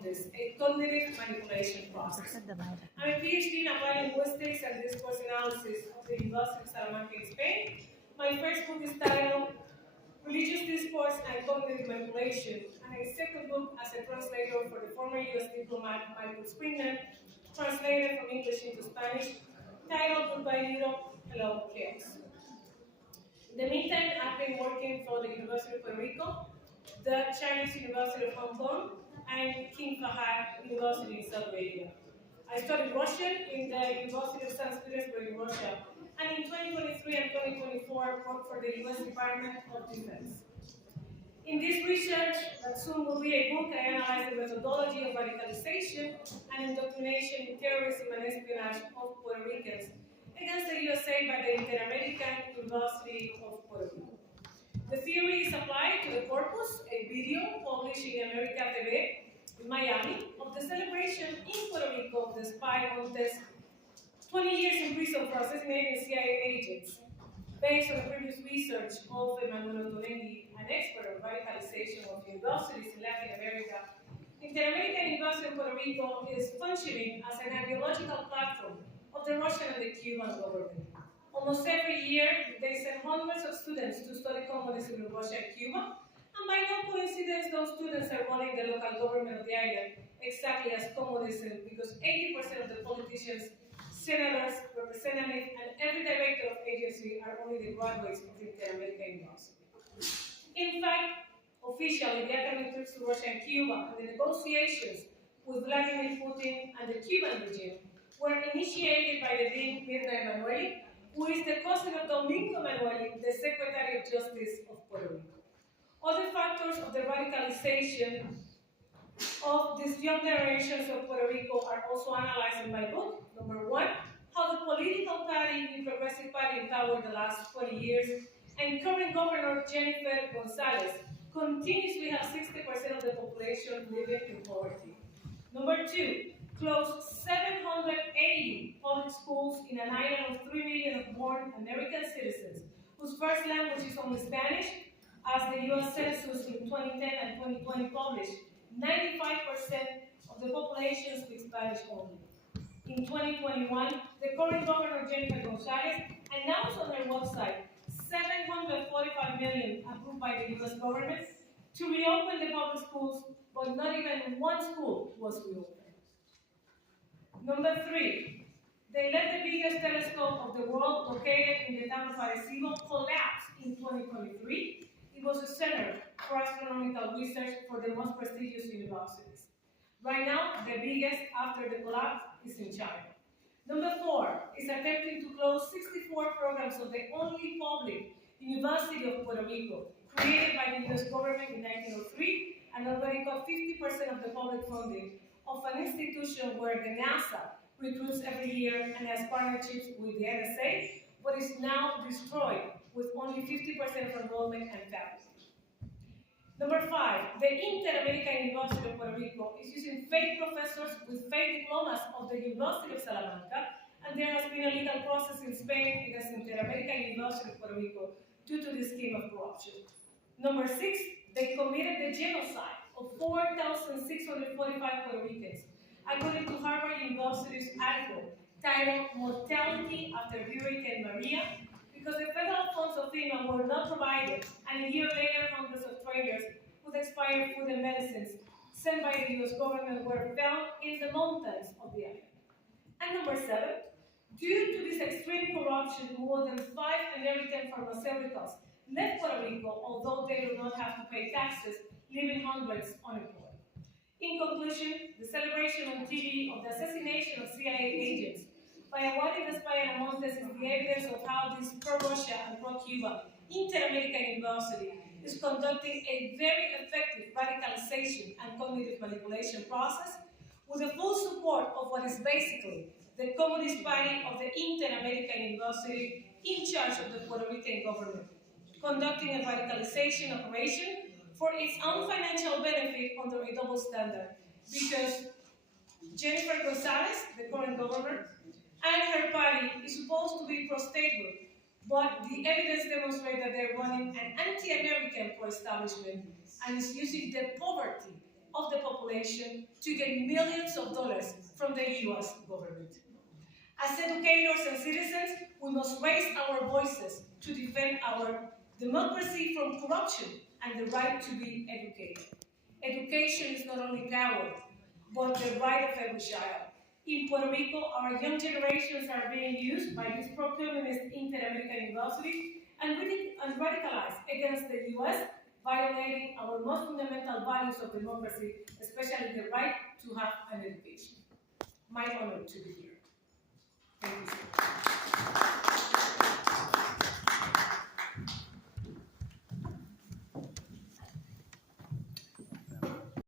Montes, a cognitive manipulation process. I'm a PhD in applied linguistics and discourse analysis of the University of Salamanca in Spain. My first book is titled Religious Discourse and Cognitive Manipulation, and a second book as a translator for the former U.S. diplomat Michael Springman, translated from English into Spanish, titled Goodbye Europe, Hello Chaos. In the meantime, I've been working for the University of Puerto Rico, the Chinese University of Hong Kong, and King Fahd University in Saudi Arabia. I studied Russian in the University of St. Petersburg in Russia, and in 2023 and 2024 worked for the U.S. Department of Defense. In this research, that soon will be a book, I analyze the methodology of radicalization and indoctrination in terrorism and espionage of Puerto Ricans against the USA by the Interamerican University of Puerto Rico. The theory is applied to the corpus, a video published in America TV in Miami of the celebration in Puerto Rico of the spy Montes' 20 years in prison for assassinating CIA agents. Based on the previous research of Emmanuel Tonelli, an expert on radicalization of universities in Latin America, Interamerican University of Puerto Rico is functioning as an ideological platform of the Russian and the Cuban government. Almost every year, they send hundreds of students to study communism in Russia and Cuba, and by no coincidence, those students are running the local government of the island exactly as communism, because 80% of the politicians, senators, representatives, and every director of agency are only the graduates of the Interamerican University. In fact, officially, the academic trips to Russia and Cuba and the negotiations with Vladimir Putin and the Cuban regime were initiated by the Dean Mirna Emanueli, who is the cousin of Domingo Emanueli, the Secretary of Justice of Puerto Rico. Other factors of the radicalization of these young generations of Puerto Rico are also analyzed in my book. Number one, how the political party, the Progressive Party in power the last 20 years, and current Governor Jennifer Gonzalez continuously have 60% of the population living in poverty. Number two, closed 780 public schools in an island of 3 million of born American citizens, whose first language is only Spanish, as the U.S. Census in 2010 and 2020 published. 95% of the population speaks Spanish only. In 2021, the current Governor Jennifer Gonzalez announced on her website $745 million approved by the U.S. government to reopen the public schools, but not even one school was reopened. Number three, they let the biggest telescope of the world located in the town of Arecibo collapse in 2023. It was a center for astronomical research for the most prestigious universities. Right now, the biggest after the collapse is in China. Number four is attempting to close 64 programs of the only public University of Puerto Rico, created by the U.S. government in 1903, and already got 50% of the public funding of an institution where the NASA recruits every year and has partnerships with the NSA, but is now destroyed with only 50% of enrollment and faculty. Number five, the Interamerican University of Puerto Rico is using fake professors with fake diplomas of the University of Salamanca, and there has been a legal process in Spain against Interamerican University of Puerto Rico due to this scheme of corruption. Number six, they committed the genocide of 4,645 Puerto Ricans, according to Harvard University's article titled Mortality After Hurricane Maria, because the federal funds of FEMA were not provided, and a year later, hundreds of trailers with expired food and medicines sent by the U.S. government were found in the mountains of the island. And number seven, due to this extreme corruption, more than 5 American pharmaceuticals left Puerto Rico, although they do not have to pay taxes, leaving hundreds unemployed. In conclusion, the celebration on TV of the assassination of CIA agents by Aguadi Despaya and Montes is the evidence of how this pro-Russia and pro-Cuba Interamerican University is conducting a very effective radicalization and cognitive manipulation process with the full support of what is basically the Communist Party of the Interamerican University in charge of the Puerto Rican government, conducting a radicalization operation for its own financial benefit under a double standard, because Jennifer Gonzalez, the current governor, and her party is supposed to be pro-statehood, but the evidence demonstrates that they're running an anti-American pro-establishment and is using the poverty of the population to get millions of dollars from the US government. As educators and citizens, we must raise our voices to defend our democracy from corruption and the right to be educated. Education is not only power, but the right of every child. In Puerto Rico, our young generations are being used by these pro-communist Interamerican universities and radicalized against the US, violating our most fundamental values of democracy, especially the right to have an education. My honor to be here. Thank you.